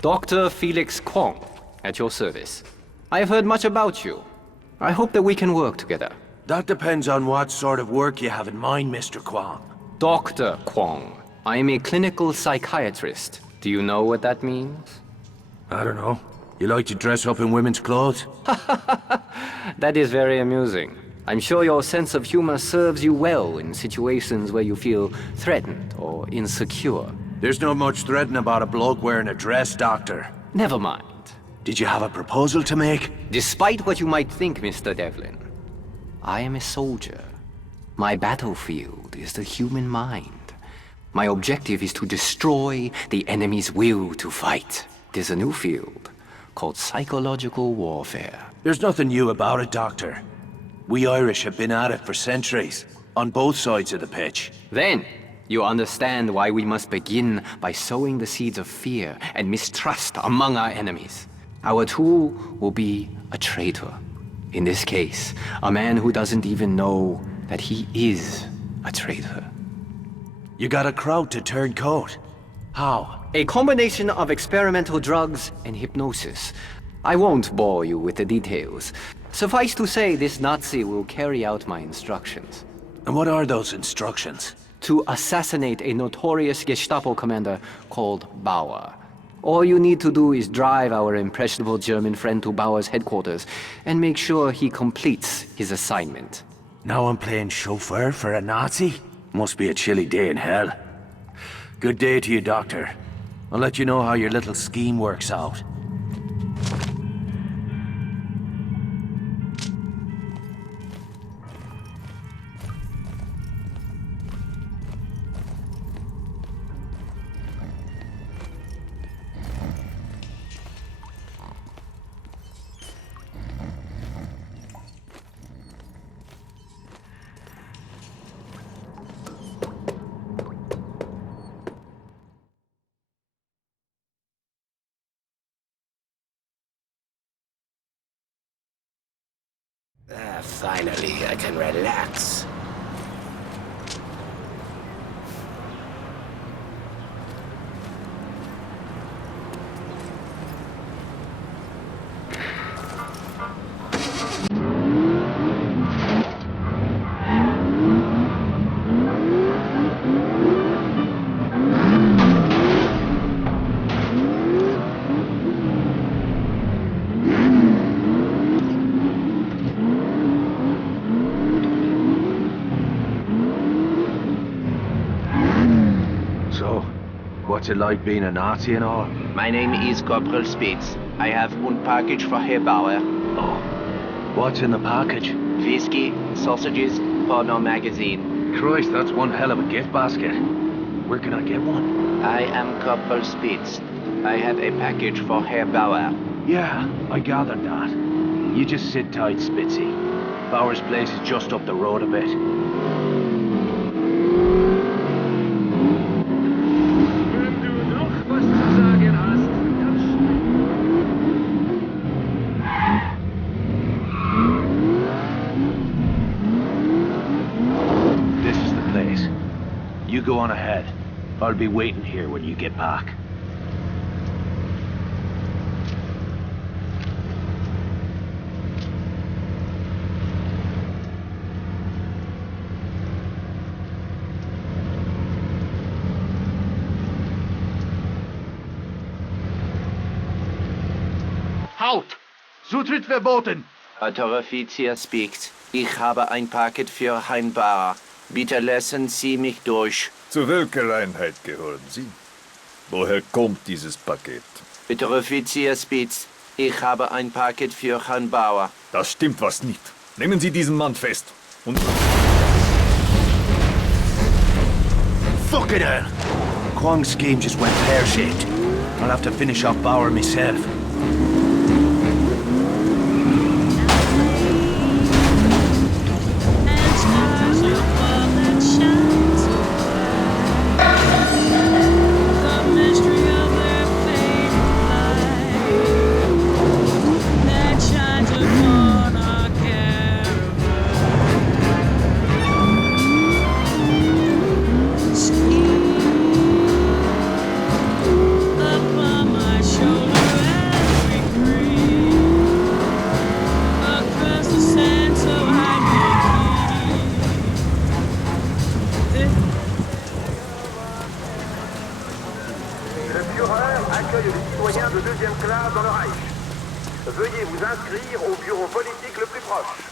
Dr. Felix Kwong, at your service. I have heard much about you. I hope that we can work together. That depends on what sort of work you have in mind, Mr. Kwong. Dr. Kwong, I am a clinical psychiatrist. Do you know what that means? I don't know. You like to dress up in women's clothes? That is very amusing. I'm sure your sense of humor serves you well in situations where you feel threatened or insecure. There's not much threatening about a bloke wearing a dress, Doctor. Never mind. Did you have a proposal to make? Despite what you might think, Mr. Devlin, I am a soldier. My battlefield is the human mind. My objective is to destroy the enemy's will to fight. There's a new field called psychological warfare. There's nothing new about it, Doctor. We Irish have been at it for centuries, on both sides of the pitch. Then, you understand why we must begin by sowing the seeds of fear and mistrust among our enemies. Our tool will be a traitor. In this case, a man who doesn't even know that he is a traitor. You got a crowd to turn coat. How? A combination of experimental drugs and hypnosis. I won't bore you with the details. Suffice to say, this Nazi will carry out my instructions. And what are those instructions? To assassinate a notorious Gestapo commander called Bauer. All you need to do is drive our impressionable German friend to Bauer's headquarters and make sure he completes his assignment. Now I'm playing chauffeur for a Nazi? Must be a chilly day in hell. Good day to you, Doctor. I'll let you know how your little scheme works out. Finally, I can relax. What's it like being a Nazi and all? My name is Corporal Spitz. I have one package for Herr Bauer. Oh. What's in the package? Whiskey, sausages, porno magazine. Christ, that's one hell of a gift basket. Where can I get one? I am Corporal Spitz. I have a package for Herr Bauer. Yeah, I gathered that. You just sit tight, Spitzy. Bauer's place is just up the road a bit. You go on ahead. I'll be waiting here when you get back. Halt! Zutritt verboten! Unteroffizier speaks. Ich habe ein Paket für Herrn Bauer. Bitte lassen Sie mich durch. Zu welcher Einheit gehören Sie? Woher kommt dieses Paket? Unteroffizier Spitz, ich habe ein Paket für Herrn Bauer. Das stimmt was nicht. Nehmen Sie diesen Mann fest. Und... Fucking hell! Kwong's scheme just went pear-shaped. I'll have to finish off Bauer myself. Upon my shoulder. Führer accueille les citoyens de deuxième classe dans le Reich. Veuillez vous inscrire au bureau politique le plus proche.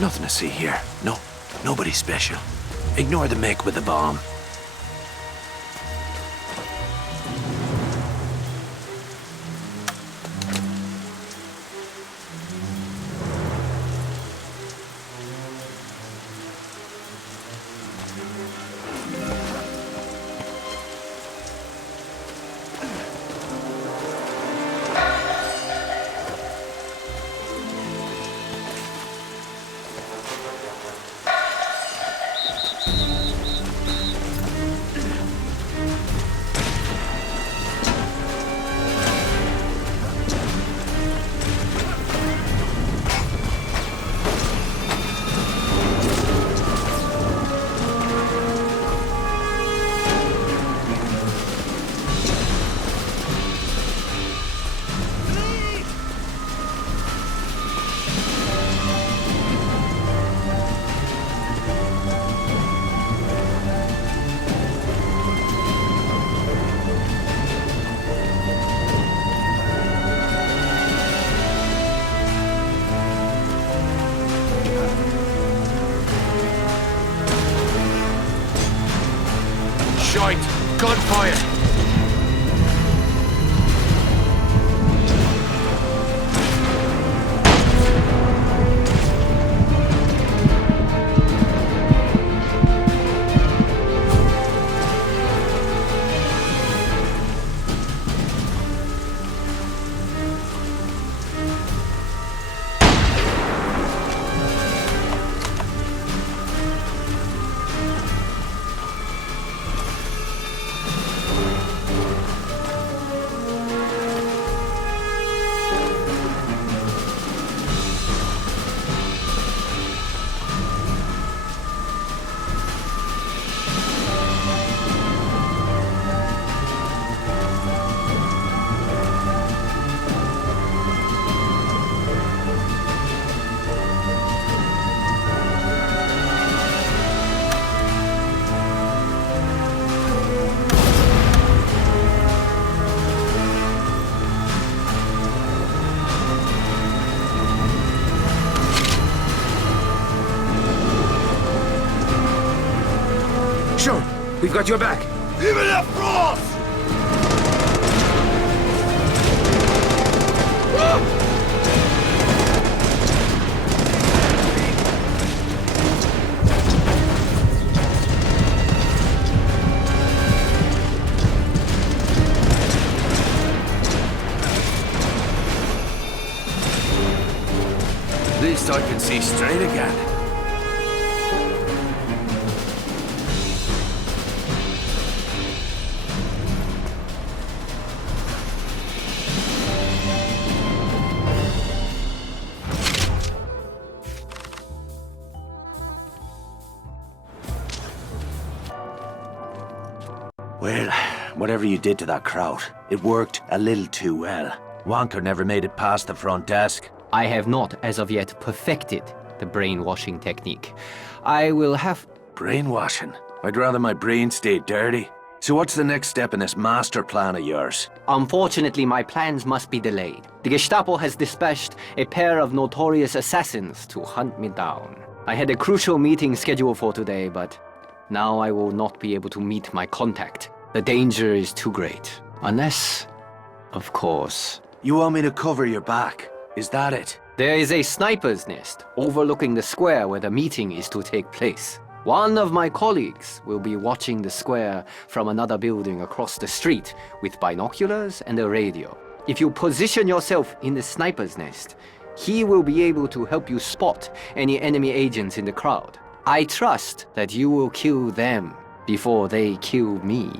Nothing to see here. No, nobody special. Ignore the make with the bomb. Shite! Gunfire! Sure, we've got your back. Vive la France! At least I can see straight again. Well, whatever you did to that crowd, it worked a little too well. Wonker never made it past the front desk. I have not, as of yet, perfected the brainwashing technique. I will have... Brainwashing? I'd rather my brain stayed dirty. So what's the next step in this master plan of yours? Unfortunately, my plans must be delayed. The Gestapo has dispatched a pair of notorious assassins to hunt me down. I had a crucial meeting scheduled for today, but now I will not be able to meet my contact. The danger is too great. Unless, of course... You want me to cover your back? Is that it? There is a sniper's nest overlooking the square where the meeting is to take place. One of my colleagues will be watching the square from another building across the street with binoculars and a radio. If you position yourself in the sniper's nest, he will be able to help you spot any enemy agents in the crowd. I trust that you will kill them before they kill me.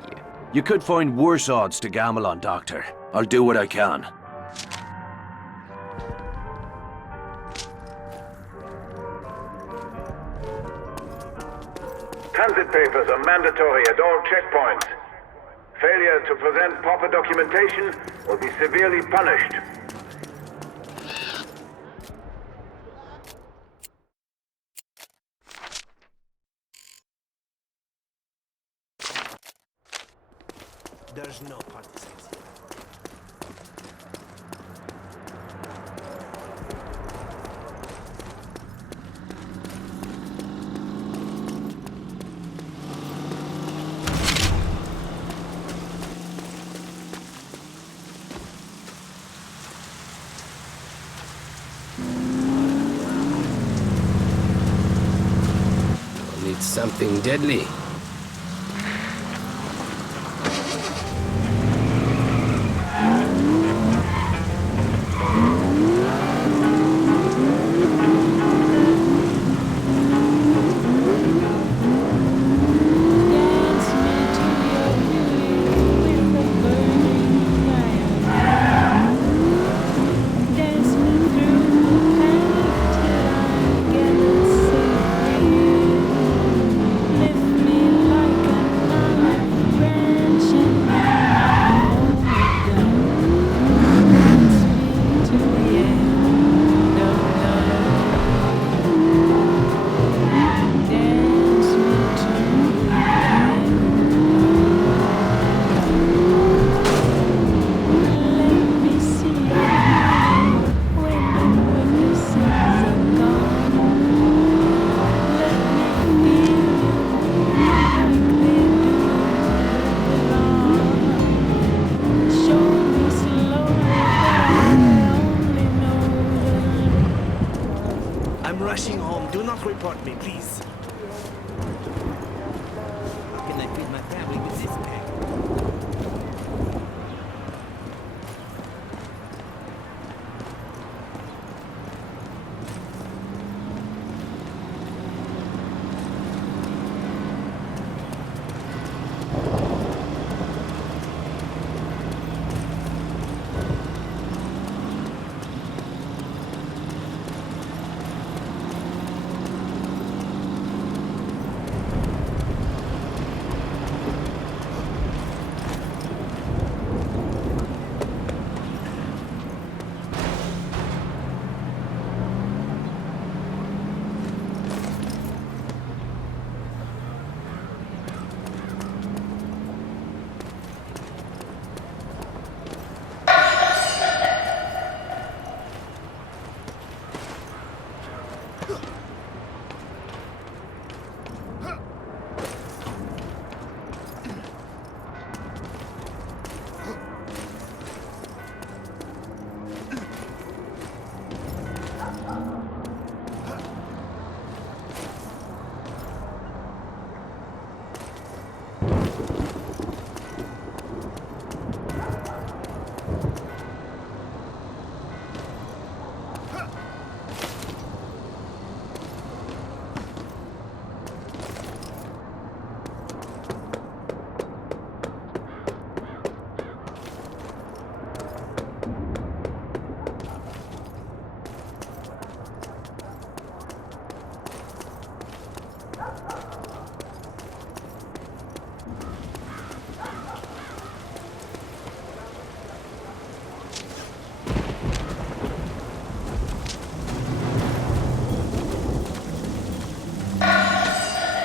You could find worse odds to gamble on, Doctor. I'll do what I can. Transit papers are mandatory at all checkpoints. Failure to present proper documentation will be severely punished. There's no participants. Need something deadly. Rushing home. Do not report me, please. How can I feed my family with this bag?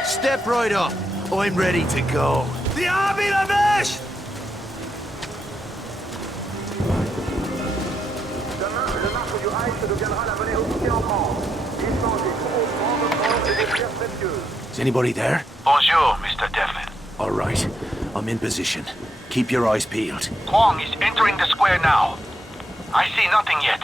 Step right up. I'm ready to go. The army la vache! Demain, le marque du Reich deviendra la monnaie officielle en France. Échange des gros francs de France et des pierres précieuses. Is anybody there? Bonjour, Mr. Devlin. All right. I'm in position. Keep your eyes peeled. Kwong is entering the square now. I see nothing yet.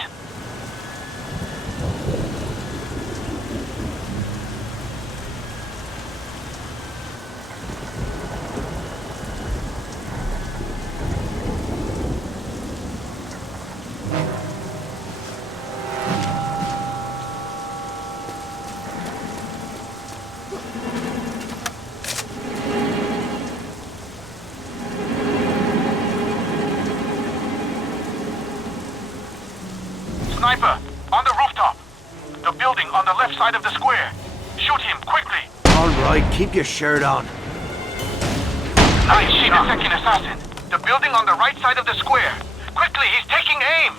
Sniper, on the rooftop. The building on the left side of the square. Shoot him, quickly. All right, keep your shirt on. I see the second assassin. The building on the right side of the square. Quickly, he's taking aim.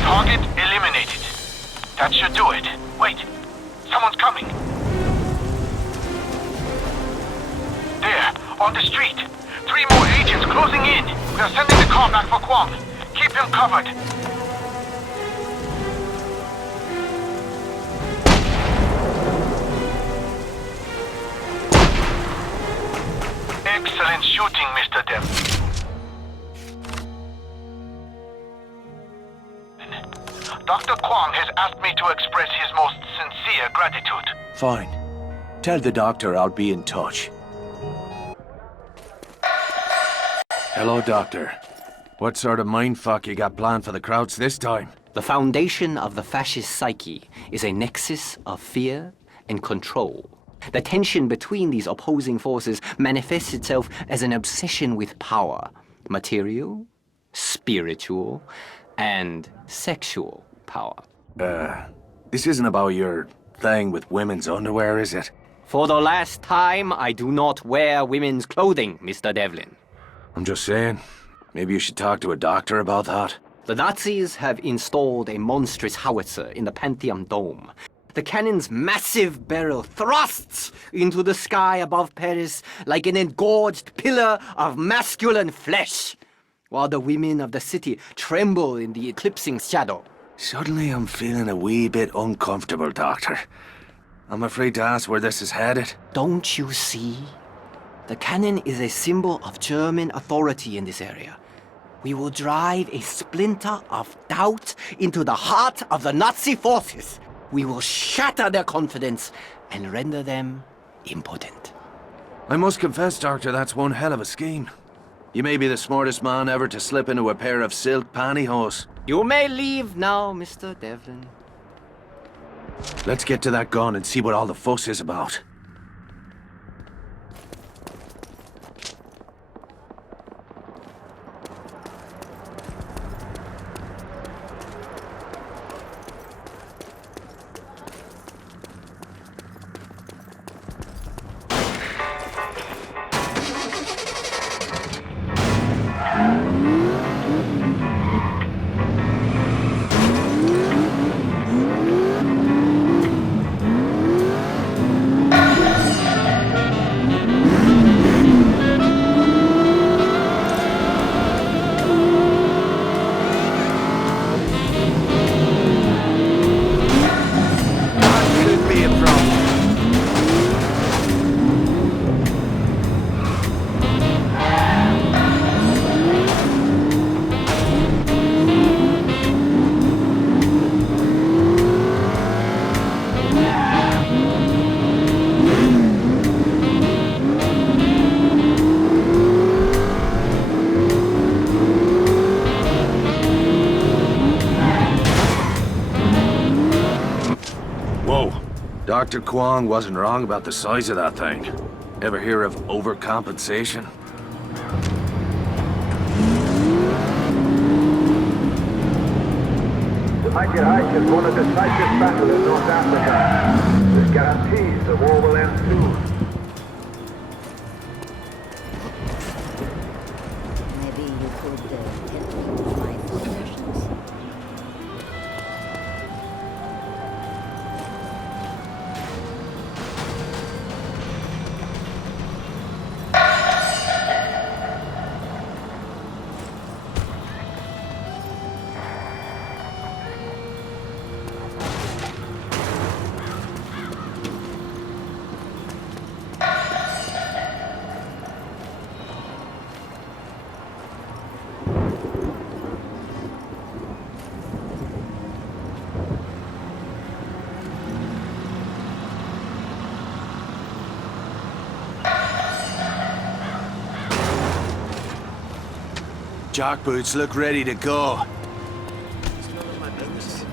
Target eliminated. That should do it. Wait, someone's coming. There, on the street. 3 more agents closing in. We are sending the car back for Kwong. Keep him covered. Excellent shooting, Mr. Devlin. Dr. Kwong has asked me to express his most sincere gratitude. Fine. Tell the doctor I'll be in touch. Hello, Doctor. What sort of mindfuck you got planned for the Krauts this time? The foundation of the fascist psyche is a nexus of fear and control. The tension between these opposing forces manifests itself as an obsession with power, material, spiritual, and sexual power. This isn't about your thing with women's underwear, is it? For the last time, I do not wear women's clothing, Mr. Devlin. I'm just saying, maybe you should talk to a doctor about that. The Nazis have installed a monstrous howitzer in the Pantheon Dome. The cannon's massive barrel thrusts into the sky above Paris like an engorged pillar of masculine flesh, while the women of the city tremble in the eclipsing shadow. Suddenly I'm feeling a wee bit uncomfortable, Doctor. I'm afraid to ask where this is headed. Don't you see? The cannon is a symbol of German authority in this area. We will drive a splinter of doubt into the heart of the Nazi forces. We will shatter their confidence and render them impotent. I must confess, Doctor, that's one hell of a scheme. You may be the smartest man ever to slip into a pair of silk pantyhose. You may leave now, Mr. Devlin. Let's get to that gun and see what all the fuss is about. Dr. Kwong wasn't wrong about the size of that thing. Ever hear of overcompensation? The Mighty Reich has won a decisive battle in North Africa. This guarantees the war will end soon. Maybe you could help me with my food rations? Jackboots look ready to go. It's none of my business.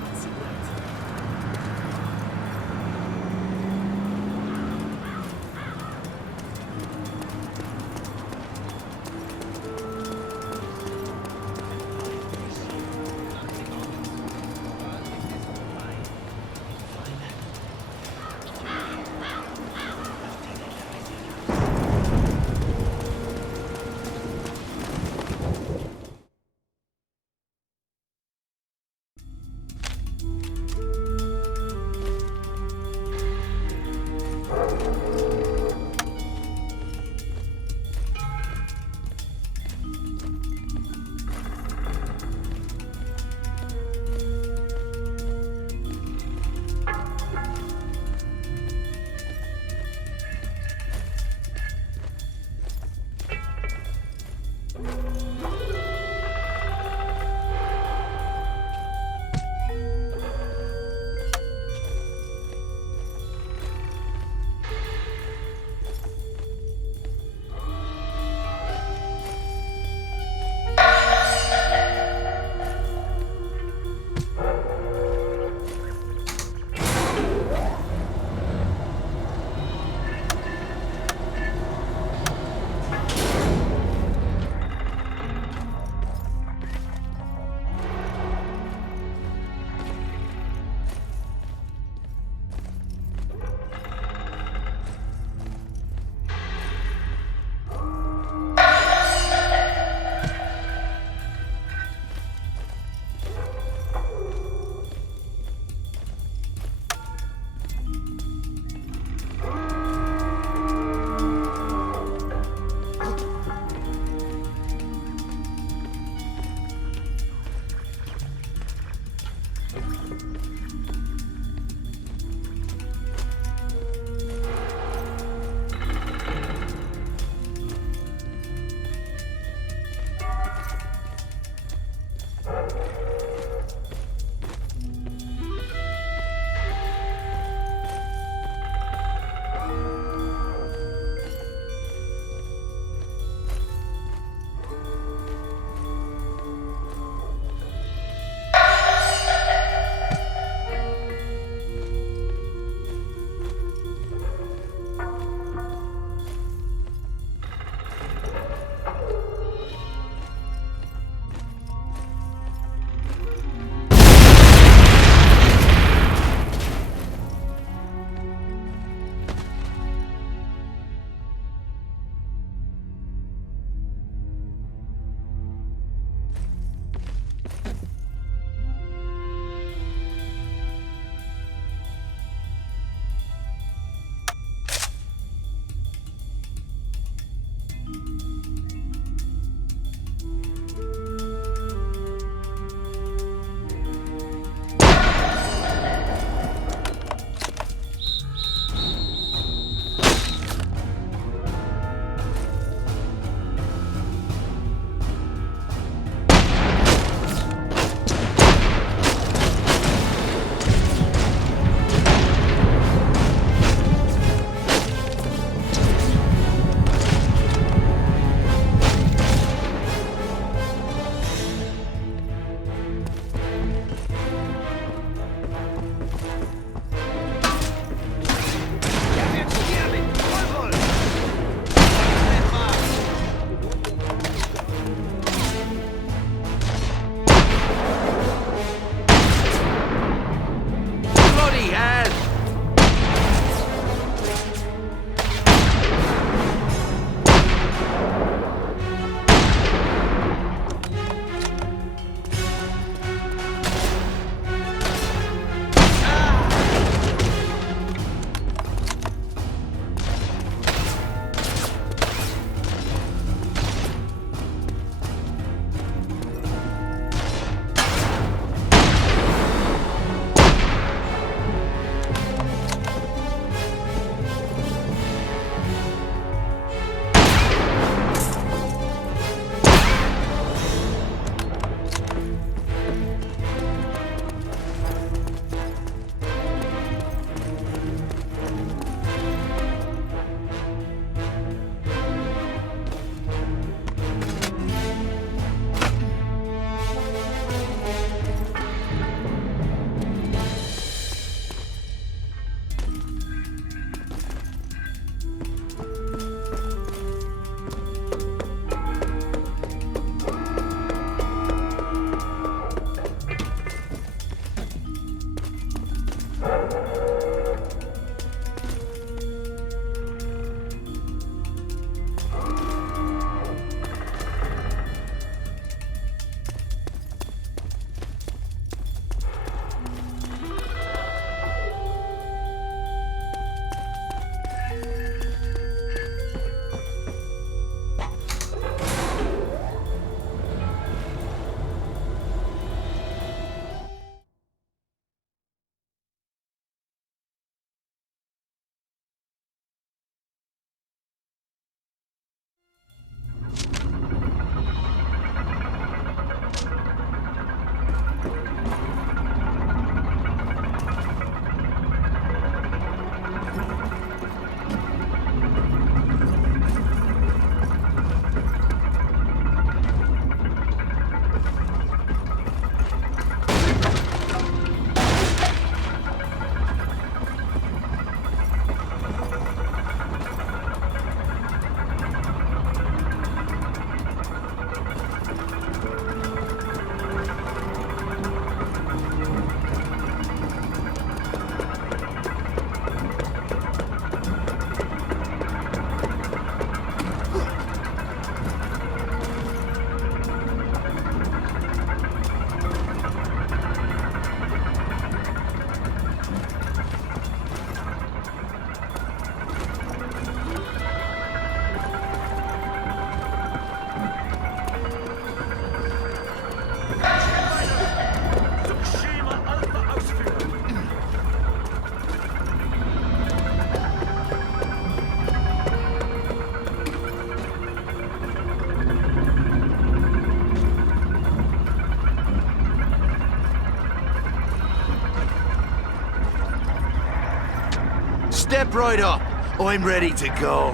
Step right up. I'm ready to go.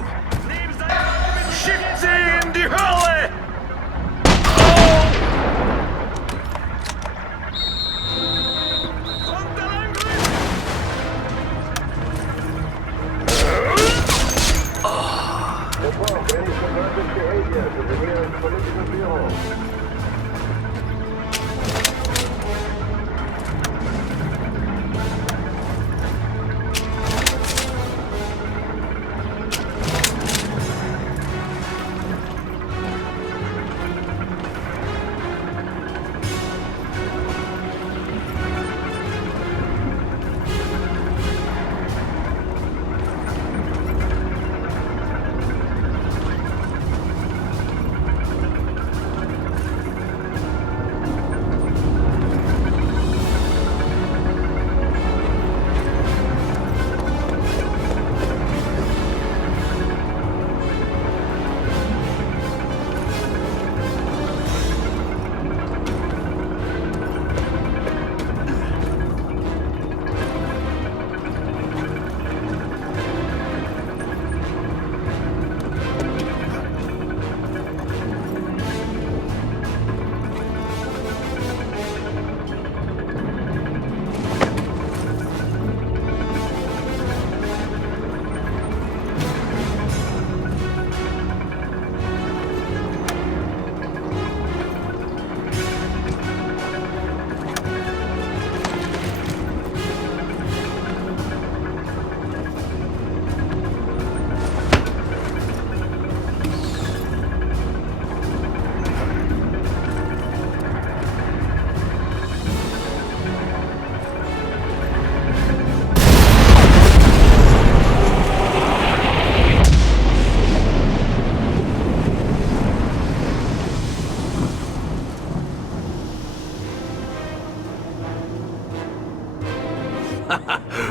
Schickt sie in die Hölle! Report any subversive behavior to the nearest political bureau.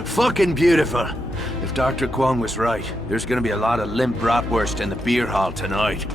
Fucking beautiful. If Dr. Kwong was right, there's gonna be a lot of limp bratwurst in the beer hall tonight.